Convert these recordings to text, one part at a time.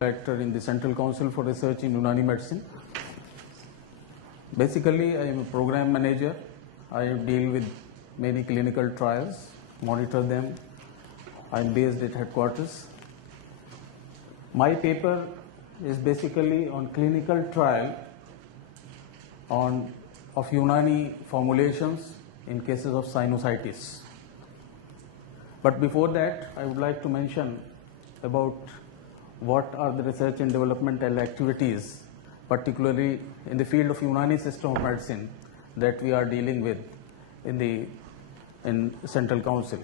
Director in the Central Council for Research in Unani Medicine. Basically, I am a program manager. I deal with many clinical trials, monitor them. I am based at headquarters. My paper is basically on clinical trial of Unani formulations in cases of sinusitis. But before that, I would like to mention about what are the research and developmental activities, particularly in the field of Unani system of medicine, that we are dealing with in Central Council.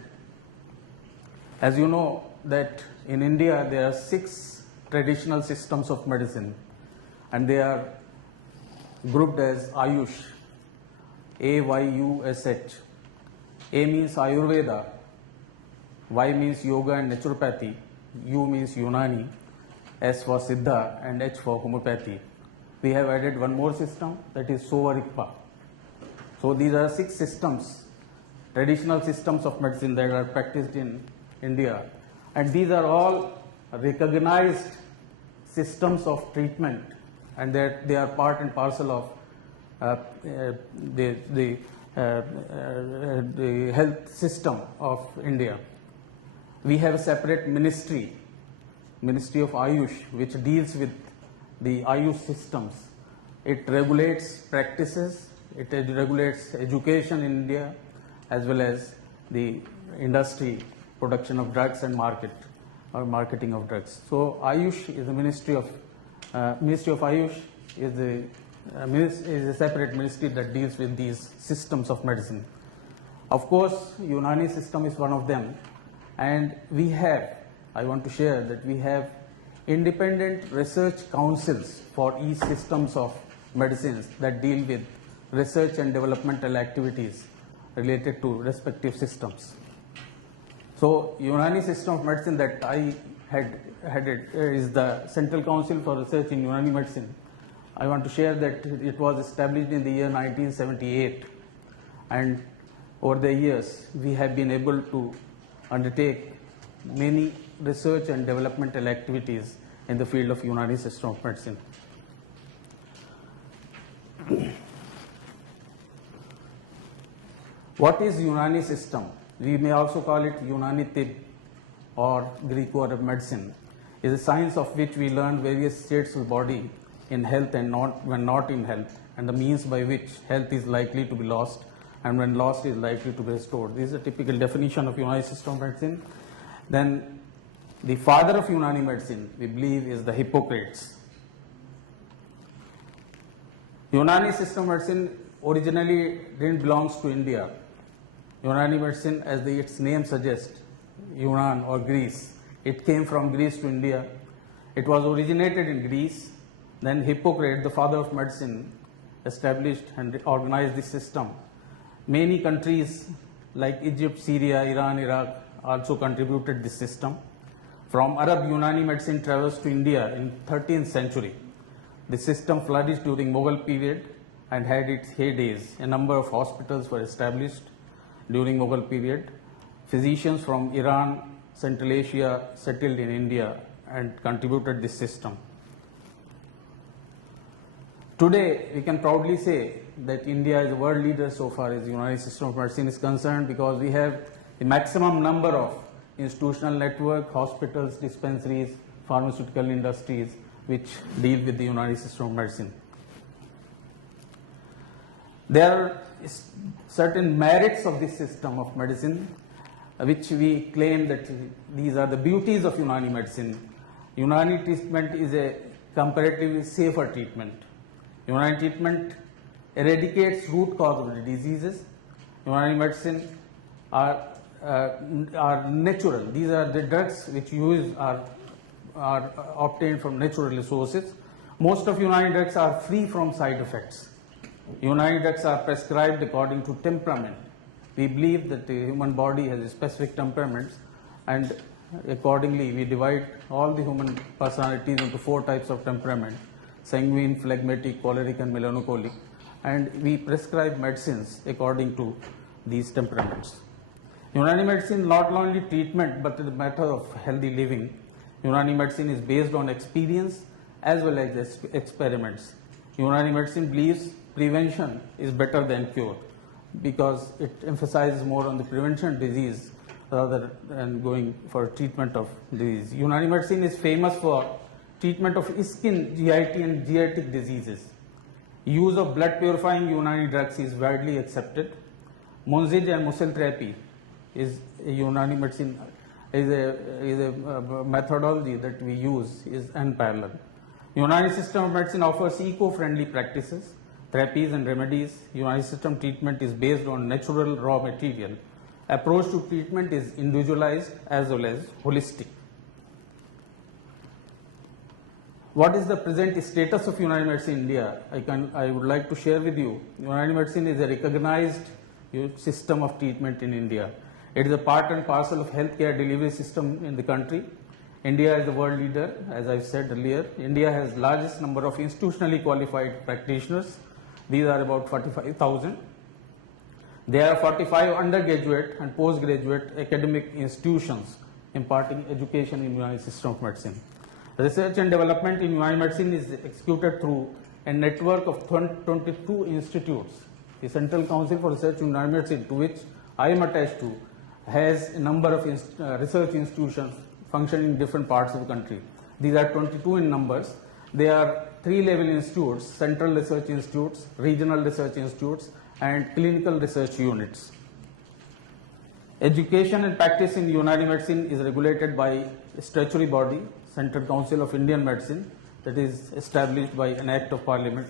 As you know that in India there are 6 traditional systems of medicine, and they are grouped as Ayush, A-Y-U-S-H. A means Ayurveda, Y means Yoga and Naturopathy, U means Unani, S for Siddha, and H for Homeopathy. We have added one more system, that is Sovarikpa. So these are 6 systems, traditional systems of medicine that are practiced in India, and these are all recognized systems of treatment, and that they are part and parcel of the health system of India. We have a separate ministry, Ministry of Ayush, which deals with the Ayush systems. It regulates practices, it regulates education in India, as well as the industry, production of drugs and marketing of drugs. So Ayush is the Ministry of Ayush is a separate ministry that deals with these systems of medicine. Of course, Unani system is one of them, and I want to share that we have independent research councils for each systems of medicines that deal with research and developmental activities related to respective systems. So Unani system of medicine that I had headed is the Central Council for Research in Unani Medicine. I want to share that it was established in the year 1978, and over the years we have been able to undertake many research and developmental activities in the field of Unani system of medicine. What is Unani system? We may also call it Unani Tib or Greco-Arab medicine. It is a science of which we learn various states of the body in health and when not in health, and the means by which health is likely to be lost and when lost is likely to be restored. This is a typical definition of Unani system of medicine. Then the father of Unani medicine, we believe, is the Hippocrates. Unani system of medicine originally didn't belong to India. Unani medicine, as its name suggests, Yunan or Greece, it came from Greece to India. It was originated in Greece. Then Hippocrates, the father of medicine, established and organized this system. Many countries like Egypt, Syria, Iran, Iraq also contributed this system. From Arab, Unani medicine travels to India in 13th century. The system flourished during Mughal period and had its heydays. A number of hospitals were established during Mughal period. Physicians from Iran, Central Asia settled in India and contributed this system. Today, we can proudly say that India is a world leader so far as the Unani system of medicine is concerned, because we have the maximum number of institutional network, hospitals, dispensaries, pharmaceutical industries which deal with the Unani system of medicine. There are certain merits of this system of medicine which we claim that these are the beauties of Unani medicine. Unani treatment is a comparatively safer treatment. Unani treatment eradicates root cause of the diseases. Unani medicine are natural. These are the drugs which are obtained from natural resources. Most of Unani drugs are free from side effects. Unani drugs are prescribed according to temperament. We believe that the human body has specific temperaments, and accordingly we divide all the human personalities into 4 types of temperament: sanguine, phlegmatic, choleric and melancholic, and we prescribe medicines according to these temperaments. Unani medicine not only treatment but the matter of healthy living. Unani medicine is based on experience as well as experiments. Unani medicine believes prevention is better than cure because it emphasizes more on the prevention of disease rather than going for treatment of disease. Unani medicine is famous for treatment of skin, GIT and GItic diseases. Use of blood purifying Unani drugs is widely accepted. Monzid and Musil therapy is a Unani medicine, is a methodology that we use is unparalleled. Unani system of medicine offers eco-friendly practices, therapies and remedies. Unani system treatment is based on natural raw material. Approach to treatment is individualized as well as holistic. What is the present status of Unani medicine in India? I would like to share with you. Unani medicine is a recognized system of treatment in India. It is a part and parcel of healthcare delivery system in the country. India is the world leader, as I've said earlier. India has largest number of institutionally qualified practitioners. These are about 45,000. There are 45 undergraduate and postgraduate academic institutions imparting education in Unani system of medicine. Research and development in Unani medicine is executed through a network of 22 institutes. The Central Council for Research in Unani medicine, to which I am attached to, has a number of research institutions functioning in different parts of the country. These are 22 in numbers. They are 3-level institutes: central research institutes, regional research institutes, and clinical research units. Education and practice in Unani medicine is regulated by a statutory body, Central Council of Indian Medicine, that is established by an Act of Parliament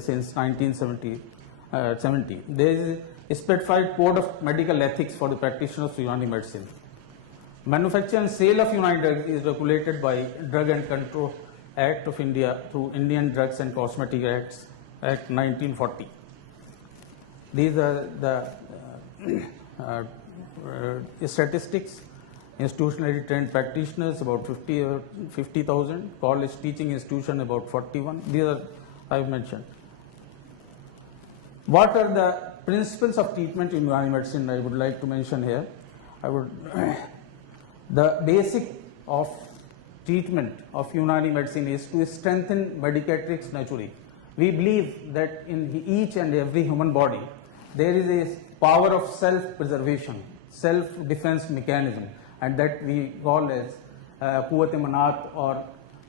since 1970. There is a specified code of medical ethics for the practitioners of Unani medicine. Manufacture and sale of Unani drugs is regulated by Drug and Control Act of India through Indian Drugs and Cosmetic Acts, Act 1940. These are the statistics. Institutionally trained practitioners about 50,000, college teaching institution about 41. These are I've mentioned. What are the principles of treatment in Unani medicine? I would like to mention here. The basic of treatment of Unani medicine is to strengthen medicatrix naturae. We believe that in each and every human body there is a power of self-preservation, self-defense mechanism, and that we call as Quwwat Manat or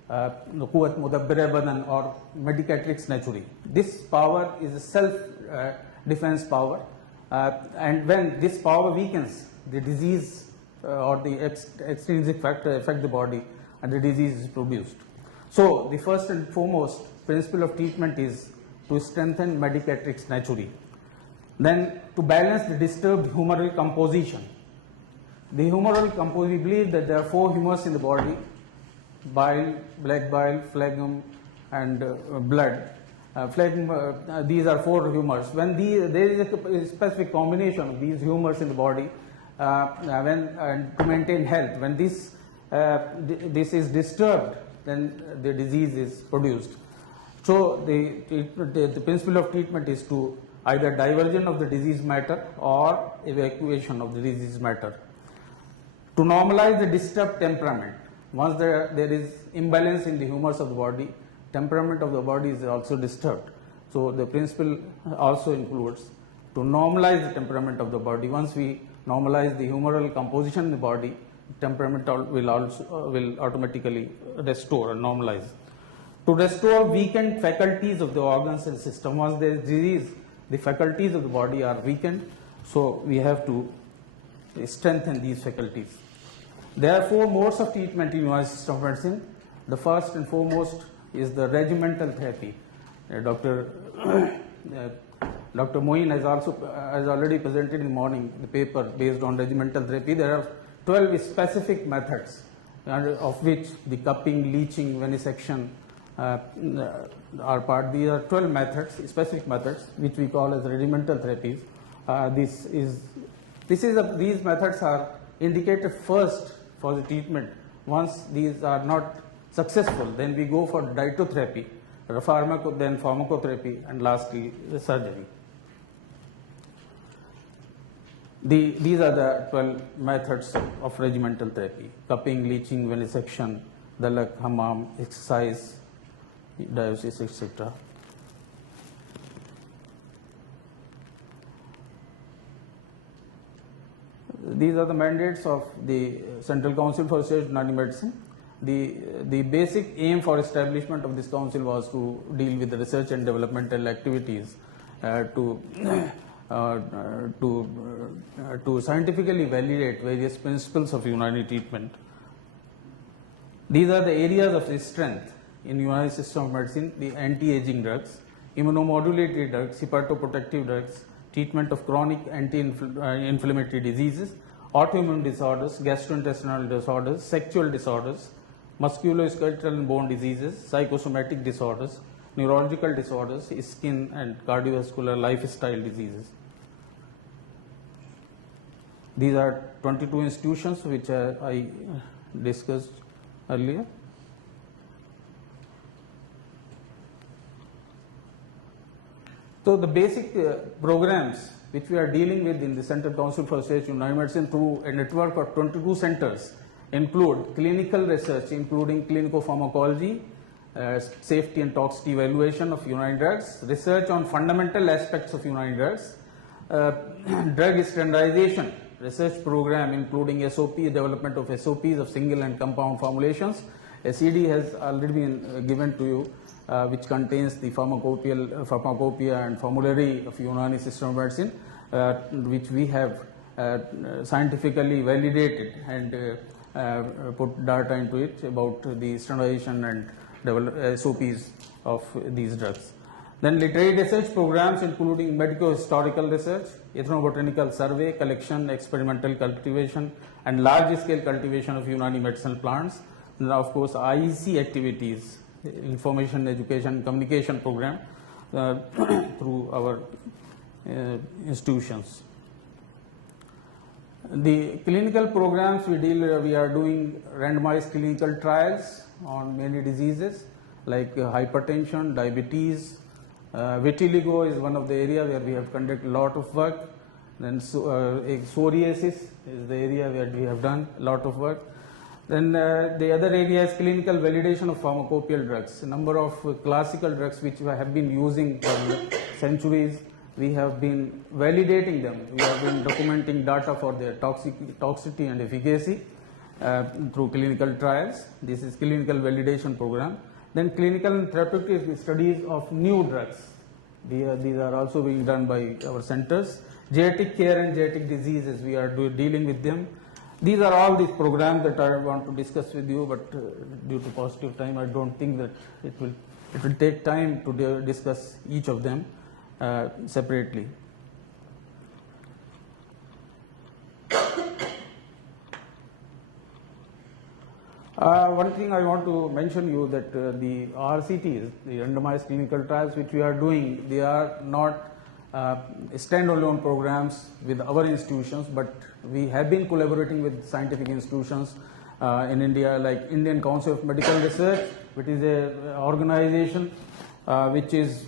Quwwat Mudabbir Badan or medicatrix naturae. This power is a self-defense power, and when this power weakens, the disease or the extrinsic factor affect the body and the disease is produced. So the first and foremost principle of treatment is to strengthen medicatrix naturae. Then to balance the disturbed humoral composition. The humoral composition, we believe that there are 4 humors in the body: bile, black bile, phlegm, and blood. These are 4 humors. When there is a specific combination of these humors in the body, to maintain health, when this is disturbed, then the disease is produced. So the principle of treatment is to either diversion of the disease matter or evacuation of the disease matter. To normalize the disturbed temperament. Once there is imbalance in the humors of the body, temperament of the body is also disturbed. So the principle also includes to normalize the temperament of the body. Once we normalize the humoral composition in the body, temperament will automatically restore and normalize. To restore weakened faculties of the organs and system. Once there is disease, the faculties of the body are weakened, so we have to strengthen these faculties. There are 4 modes of treatment in Unani system of medicine. The first and foremost is the regimental therapy. Dr. Moin has already presented in the morning the paper based on regimental therapy. There are 12 specific methods, of which the cupping, leaching, venesection are part. These are 12 methods, specific methods, which we call as regimental therapies. These methods are indicated first for the treatment. Once these are not successful, then we go for dietotherapy, then pharmacotherapy, and lastly the surgery. These are the 12 methods of regimental therapy: cupping, leeching, venesection, dalak, hammam, exercise, dialysis, etc. These are the mandates of the Central Council for Research in Unani Medicine. The basic aim for establishment of this council was to deal with the research and developmental activities to scientifically validate various principles of Unani treatment. These are the areas of strength in Unani system of medicine: the anti-aging drugs, immunomodulatory drugs, hepatoprotective drugs, treatment of chronic anti-inflammatory diseases, autoimmune disorders, gastrointestinal disorders, sexual disorders, musculoskeletal and bone diseases, psychosomatic disorders, neurological disorders, skin and cardiovascular lifestyle diseases. These are 22 institutions which I discussed earlier. So the basic programs which we are dealing with in the Central Council for Research in Unani Medicine through a network of 22 centers include clinical research, including clinical pharmacology, safety and toxicity evaluation of Unani drugs, research on fundamental aspects of Unani drugs, drug standardization research program including SOP, development of SOPs of single and compound formulations. A CD has already been given to you, which contains the pharmacopoeia and formulary of Unani system of medicine, which we have scientifically validated and put data into it about the standardization and SOPs of these drugs. Then literary research programs including medical historical research, ethnobotanical survey, collection, experimental cultivation and large scale cultivation of Unani medicinal plants. And of course IEC activities, information, education, communication program through our institutions. The clinical programs we are doing randomized clinical trials on many diseases like hypertension, diabetes, vitiligo is one of the areas where we have conducted a lot of work. Then psoriasis is the area where we have done a lot of work. Then the other area is clinical validation of pharmacopoeia drugs. A number of classical drugs which we have been using for centuries, we have been validating them. We have been documenting data for their toxicity and efficacy through clinical trials. This is clinical validation program. Then clinical and therapeutic studies of new drugs. These are also being done by our centers. Genetic care and genetic diseases, we are dealing with them. These are all these programs that I want to discuss with you, but due to paucity of time, I don't think that it will take time to discuss each of them separately. One thing I want to mention you that the RCTs, the randomized clinical trials which we are doing, they are not standalone programs with our institutions, but we have been collaborating with scientific institutions in India, like Indian Council of Medical Research, which is an organization which is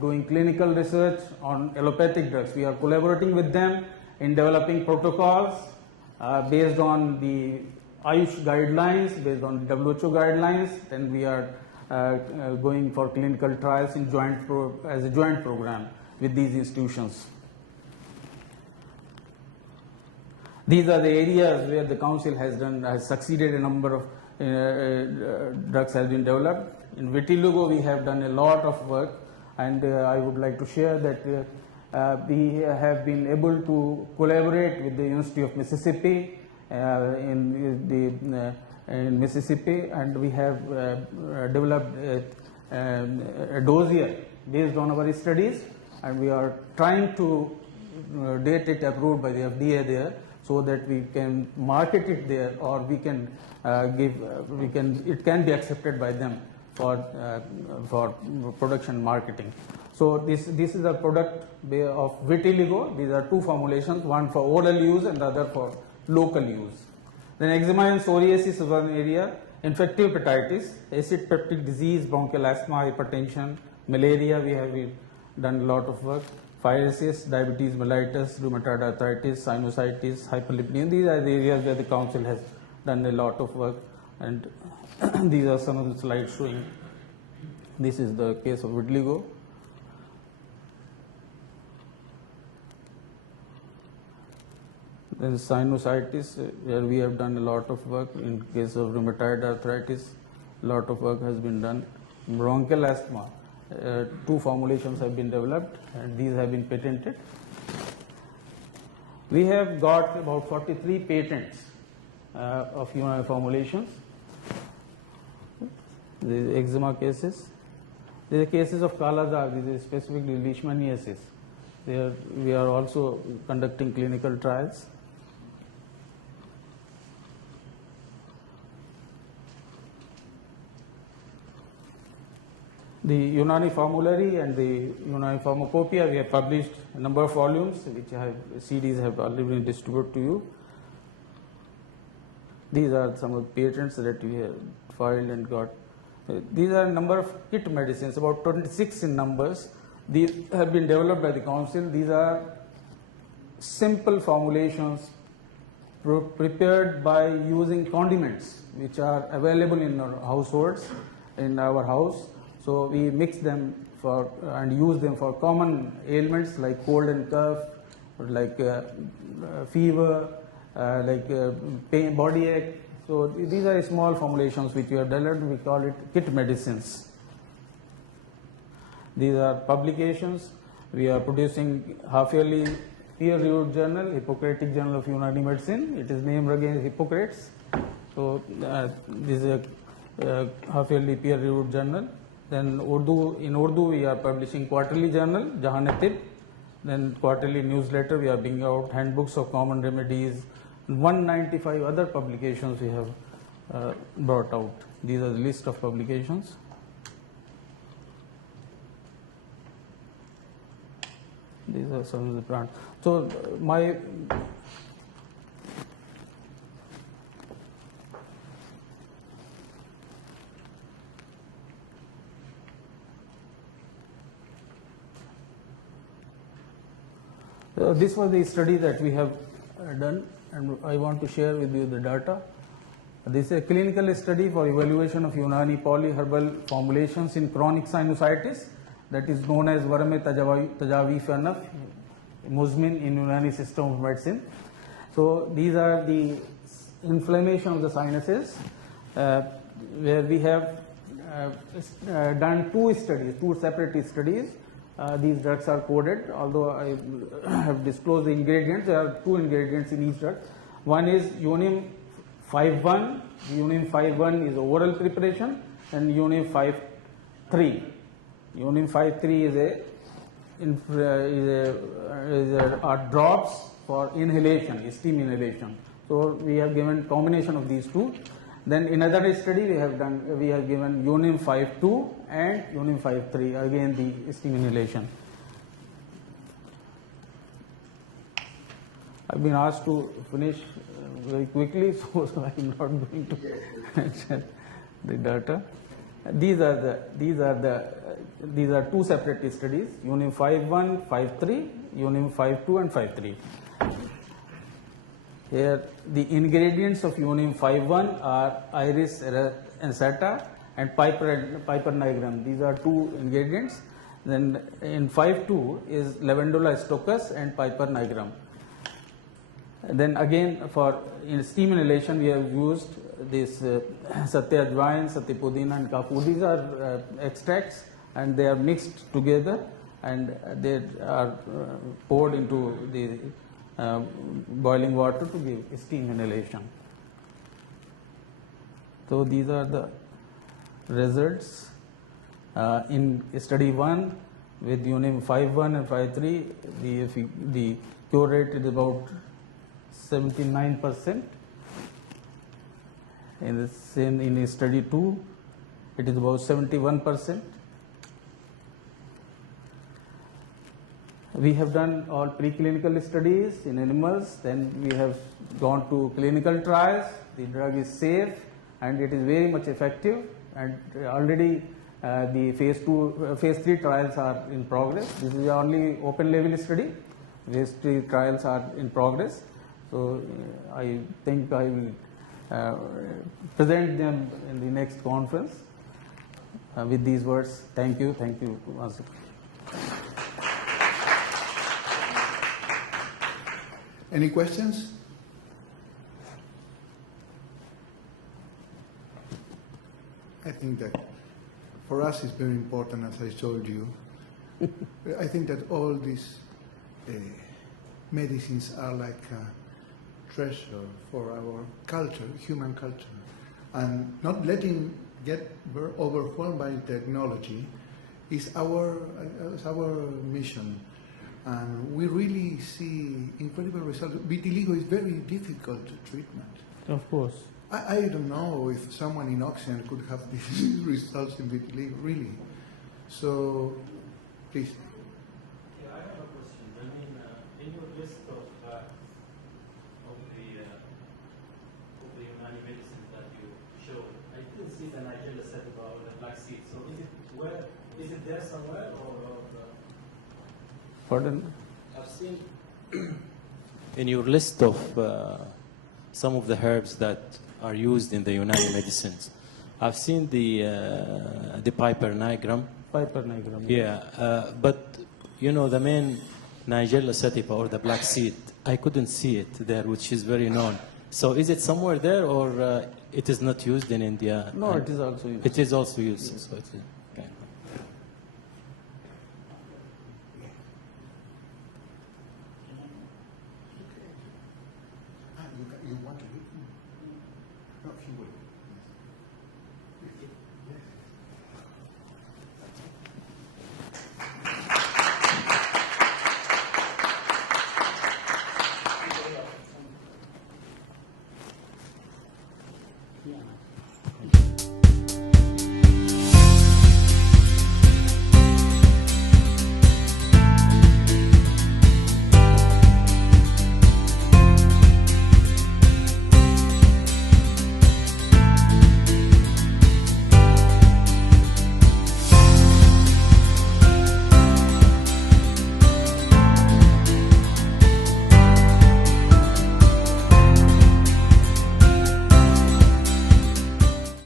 doing clinical research on allopathic drugs. We are collaborating with them in developing protocols based on the Ayush guidelines, based on WHO guidelines. Then we are going for clinical trials in as a joint program with these institutions. These are the areas where the council has succeeded. A number of drugs has been developed. In vitiligo, we have done a lot of work, and I would like to share that we have been able to collaborate with the University of Mississippi in Mississippi, and we have developed a dossier based on our studies, and we are trying to get it approved by the FDA there, so that we can market it there, or we can it can be accepted by them for production marketing. So this is a product of vitiligo. These are two formulations, one for oral use and the other for local use. Then eczema and psoriasis is one area. Infective hepatitis, acid peptic disease, bronchial asthma, hypertension, malaria, we have done a lot of work. psoriasis, diabetes mellitus, rheumatoid arthritis, sinusitis, hyperlipidemia. These are the areas where the council has done a lot of work, and these are some of the slides showing. This is the case of vitiligo. Then sinusitis, where we have done a lot of work. In case of rheumatoid arthritis, a lot of work has been done. Bronchial asthma, 2 formulations have been developed, and these have been patented. We have got about 43 patents of Unani formulations. The eczema cases. There are cases of Kala Dag, this is specifically leishmaniasis. There we are also conducting clinical trials. The Unani formulary and the Unani pharmacopoeia, we have published a number of volumes, which CDs have already been distributed to you. These are some of the patents that we have filed and got. These are a number of kit medicines, about 26 in numbers. These have been developed by the council. These are simple formulations prepared by using condiments which are available in our households, in our house. So we mix them for and use them for common ailments like cold and cough, like fever, like pain, body ache. So these are small formulations which we have developed. We call it kit medicines. These are publications. We are producing half-yearly peer-reviewed journal, Hippocratic Journal of Unani Medicine. It is named again Hippocrates. So this is a half-yearly peer-reviewed journal. Then in Urdu we are publishing quarterly journal, Jahan-e-Tib. Then quarterly newsletter, we are bringing out handbooks of common remedies. 195 other publications we have brought out. These are the list of publications. These are some of the plants. So my this was the study that we have done, and I want to share with you the data. This is a clinical study for evaluation of Unani polyherbal formulations in chronic sinusitis, that is known as Varme Tajavi Fanaf, Muzmin in Unani system of medicine. So these are the inflammation of the sinuses, where we have done 2 studies, 2 separate studies. These drugs are coded, although I have disclosed the ingredients. There are 2 ingredients in each drug. One is Unim 5-1. Unim 5-1 is oral preparation, and Unim 5-3. Unim 5-3 are drops for inhalation, steam inhalation. So we have given combination of these 2. Then in another study we have given Unim 5-2 and Unim 5-3, again the steam inhalation. I've been asked to finish very quickly, so I'm not going to mention the data. These are 2 separate studies: Unim 5-1, 5-3, Unim 5-2, and 5-3. Here the ingredients of Unim 5-1 are Iris ansata and Piper nigrum. These are 2 ingredients. Then in 5-2 is Lavandula stoccus and Piper nigrum. Then again in steam inhalation we have used this Satya Ajwain, Satya Pudina and Kapoor. These are extracts, and they are mixed together and they are poured into the boiling water to give steam inhalation. So these are the results. In study 1 with Unim 5-1 and 5-3, the cure rate is about 79%. In study 2, it is about 71%. We have done all preclinical studies in animals, then we have gone to clinical trials. The drug is safe and it is very much effective, and already The phase 3 trials are in progress. This is only open label study. Phase 3 trials are in progress. So I think I will present them in the next conference. With these words, thank you once again. Any questions? I think that for us it's very important, as I told you. I think that all these medicines are like a treasure for our culture, human culture, and not letting get overwhelmed by technology is our mission. And we really see incredible results. Vitiligo is very difficult treatment. Of course. I don't know if someone in Oxygen could have these results in vitiligo, really. So, please. Yeah, I have a question. I mean, in your list of the Unani medicines that you showed, I didn't see the Nigella sativa or the black seed. So is it there somewhere or Pardon? I've seen in your list of some of the herbs that are used in the Unani medicines. I've seen the Piper nigrum. Piper nigrum. Yeah, but you know the main Nigella sativa or the black seed, I couldn't see it there, which is very known. So is it somewhere there, or it is not used in India? No, it is also used. It is also used. So it's, okay. You want to eat? No, he will.